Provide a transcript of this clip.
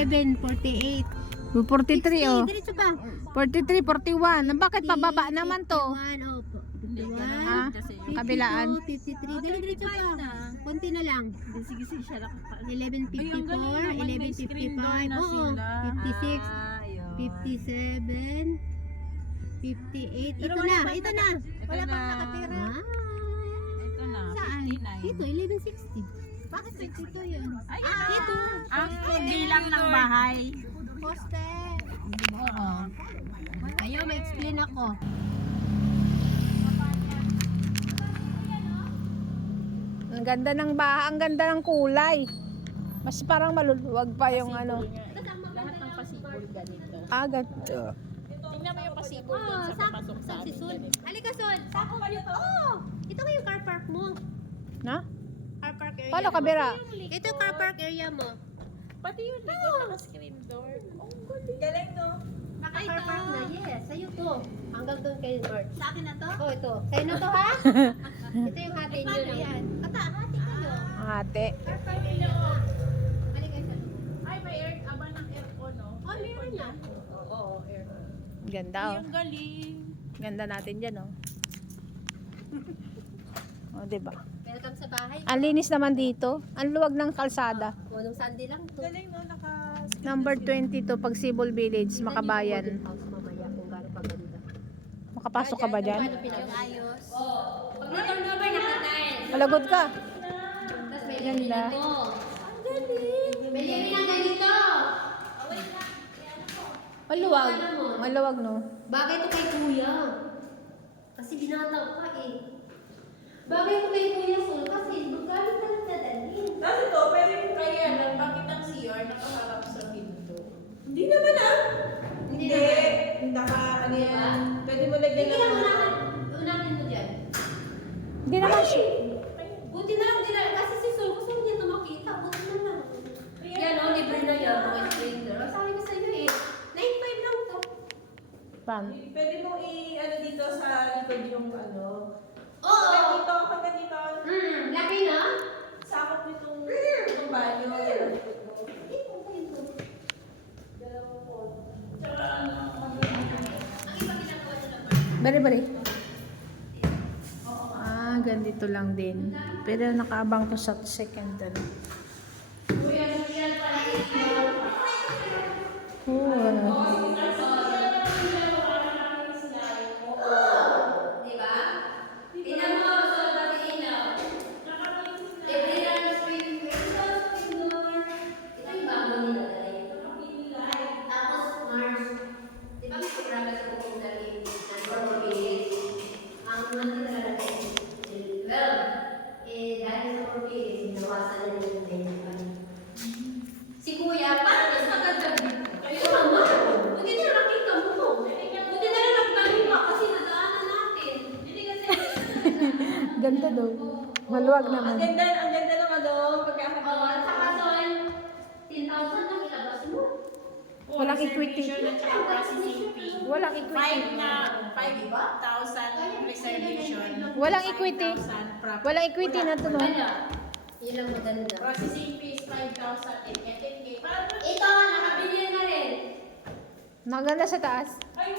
47, 48. 43 oh. Diretso pa. 43, 41. Bakit pababa naman to? 51, opo. 51. Ah, kabilaan. 53. Diretso pa. Konti na lang. Sige, siya nakaka... 1154, 1155. Oo. 56, 57, 58. Ito na. Ito na. Wala pang nakatira. Ah. Ito na, Saan? 59. Dito, 1160. Bakit 62 yun? Ay, Dito. ang bilang ng bahay. Poste. Oo. Kayo, may explain ako. Ang ganda ng baha, ang ganda ng kulay. Mas parang maluluwag pa yung ano. Lahat ng pasibol ganito. Ah, ganito. Tingnan mo yung pasibol doon sa papasok sa Si amin. Sul. Halika, Sul. Sako kayo to. Oh, ito yung car park mo. Na? Car park area Paano mo. kabira? Ito yung car park area mo. Pati yung likod naka-screen door. Oh, galing no? Naka-car park na. Yes, sa'yo to. Hanggang doon kay Mark. Sa akin na to? Oh, ito. Sa'yo na to, ha? Ito yung hati nyo. Yan. Ata, hati kayo. Ate. Car park area mo. Halika sa Ay, may aba ng aircon, no? Oh, meron na. Oo, aircon. Ganda oh. Yung galing. Ganda natin dyan oh. Oh, diba? Welcome sa bahay. Ang linis naman dito. Ang luwag ng kalsada. Unong Sunday lang to. Galing no, naka... Number 22, Pagsibol Village, Makabayan. House mamaya kung gano'ng paganda. Makapasok ka ba dyan? Yung ayos. Pag na-turnover, naka-tiles. Malagod ka. Tapos may Ganda. limin na to. Ang galing. May limin na ganito. Maluwag. Maluwag no. Bagay to kay kuya. Kasi binata ka eh. Bagay to kay kuya, Sol. Kasi magkano ka lang dadalhin. Kasi to, pwede mo kaya lang, bakit ang CR nakaharap sa pinto? Hindi naman Hindi Naka, ano Diba? yan. Pwede mo lagyan Sige lang, unahin mo dyan. Hindi naman siya. Buti na lang, kasi si Sol, gusto mo niya ito makita. Buti na lang. Yan o, libre na yan. Mga stranger. Sabi ko sa iyo eh. 9.5 lang to. Pan. Pwede mo ano dito sa likod yung ano. Oo. Hanggang dito. Laki na? Sakop nitong banyo. Bari-bari. Ah, ganito lang din. Pero nakaabang ko sa second ano. Oh, ano. Diba? Tingnan mo, Sol, pati ilaw. Libre na ng spring door. Ito yung bago nila dahil. Tapos Mars. Diba may programa sa pupunta rin ng Corporates? Ang monthly talaga ay 12. Dahil sa Corporates, binawasan na nila yung tenant. Si Kuya, parang mas maganda dito. Kayo naman. Buti na nakita mo to. Buti na lang nagtanim ka kasi nadaanan natin. Hindi kasi Ganda daw. Maluwag naman. Ang ganda naman doon. Pagkakataon. Saka Sol, 10,000 lang ilabas mo. Walang equity. At saka processing fee. Walang equity. 5,000 reservation. Walang equity. 5,000 profit. Walang equity na to no. Wala. Yun lang maganda. Processing fee is 5,000 and 10K. Ito, nakabili na rin. Maganda sa taas. Ay,